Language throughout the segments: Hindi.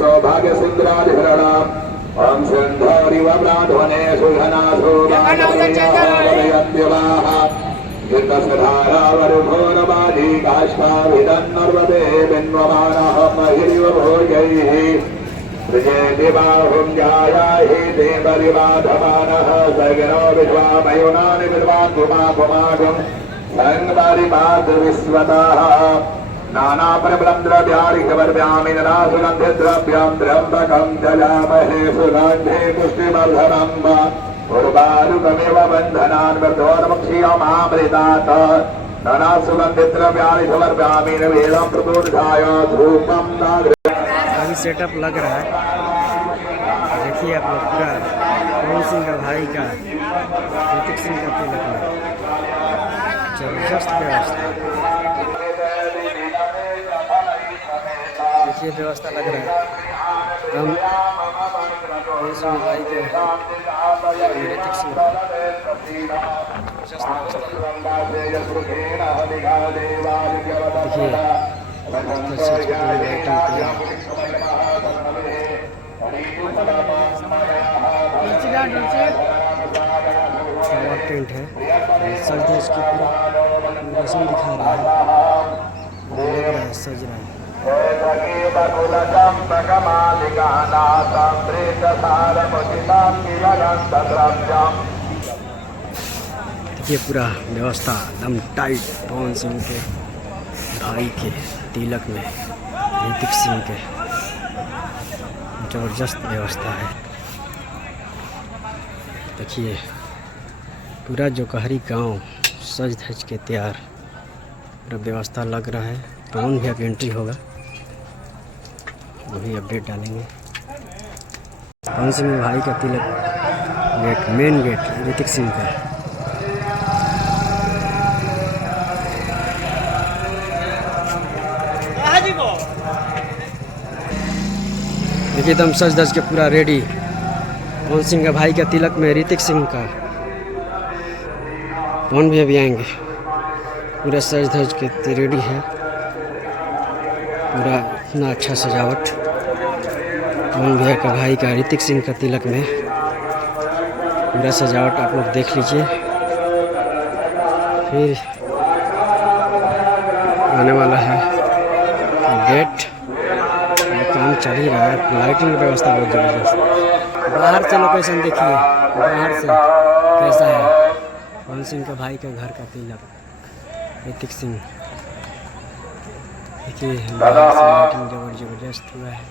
सौभाग्य सिंद्राधिकरणम ओम सिंधोरि वब्राध्वने सुधनासो धारावरुघोरबाधी काष्ठाभिदन्नर्वदे बिन्वमानः महिरिव भोजैः प्रजेति बाहुं जायाहि देवरिवाधमानः सगिनो विश्वामयुनानि विद्वान् गुमागुमागं संगमारिमाद्रविश्वतः नाना परबलं द्रव्याणि कवर्व्यामि नरासुगन्धिद्रव्यं त्र्यम्बकं जलामहे सुगन्धे पुष्टिवर्धनम् उर्वारुकमिव बन्धनान् वर्धोन्मुक्षीयमामृतात् नाना सुगन्धिद्रव्याणि कवर्व्यामि वेदं प्रबोधाय धूपं अभी सेटअप लग रहा है। देखिए आप लोग पूरा पवन सिंह का भाई का ऋतिक सिंह का तिलक में जबरदस्त व्यवस्था। देखिए व्यवस्था लग रहा है। हम भाई के ऋतिक सिंह टेंट है सज धज के पूरा रस्म दिखा रहा है। लग रहा है सज रहा है। देखिए पूरा व्यवस्था एकदम टाइट पवन सिंह के भाई के तिलक में ऋतिक सिंह के जबरदस्त व्यवस्था है। देखिए पूरा जोकहरी गांव सज धज के तैयार पूरा व्यवस्था लग रहा है। पवन भी अब एंट्री होगा, वही अपडेट डालेंगे। पवन सिंह भाई का tilak gate, main gate Hrithik Singh का। देखिए एकदम सज धज के पूरा रेडी पवन सिंह का भाई का तिलक में ऋतिक सिंह का। पवन भी अभी आएंगे। पूरा सज धज के रेडी है, पूरा इतना अच्छा सजावट। पवन भैया का भाई का ऋतिक सिंह का तिलक में पूरा सजावट आप लोग देख लीजिए। फिर आने वाला है गेट, काम चल ही रहा है। लाइटिंग व्यवस्था बहुत ज़बरदस्त। बाहर से लोकेशन देखिए, बाहर से कैसा है पवन सिंह का भाई का घर का तिलक ऋतिक सिंह। देखिए लाइटिंग जबरदस्त हुआ है।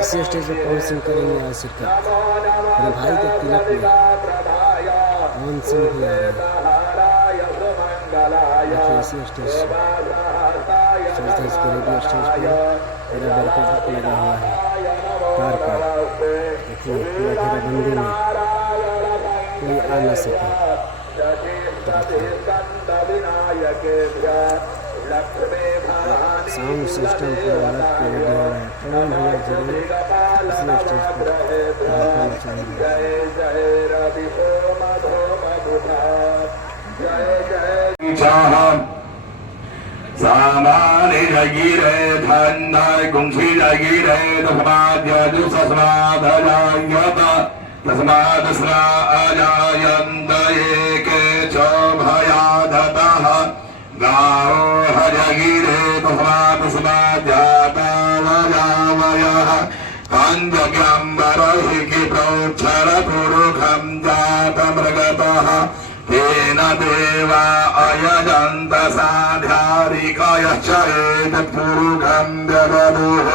इसी स्टेज पर पवन सिंह करेंगे आज शिरकत। मेरे भाई के तिलक में पवन सिंह भी आ रहे हैं। देखिए इसी स्टेज के रेडियो स्टेज पर पूरा बैरिकेड लगा हुआ है तार का। देखिए पूरा घेराबंदी में कोई आ न सके। साउंड सिस्टम पूरा अलग के रेडी हो रहा है। पवन भैया जरूर इसी स्टेज पर करना चाहिए। सामानि जगिरे धन्धर कुंसी जगिरे तस्माद्यजु सस्मादजायत तस्मादस्रा अजायन्त एके च भयाधतः गाओ हरिगिरे तस्मात् समाजाता वयावयः काञ्जज्ञाम्बरहिकि प्रोक्षर पुरुषं जातमृगतः तेन देवा अयजन्त साध्यारिकयश्च एतत्पुरुषं व्यददुः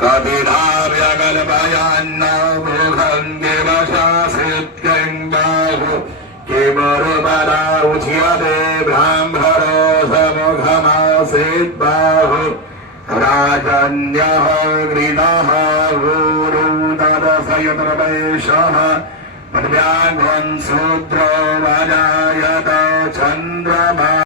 कपिधाव्यकल्पयान्नमुखं दिवशासित्यङ्गाहु किमरुपदा उच्यते ब्राह्मणो समुखमासीद्बाहु राजन्यः गृणः गुरु तदसयतरवेशः पद्व्याघ्वं शूद्रो वजायत चन्द्रमा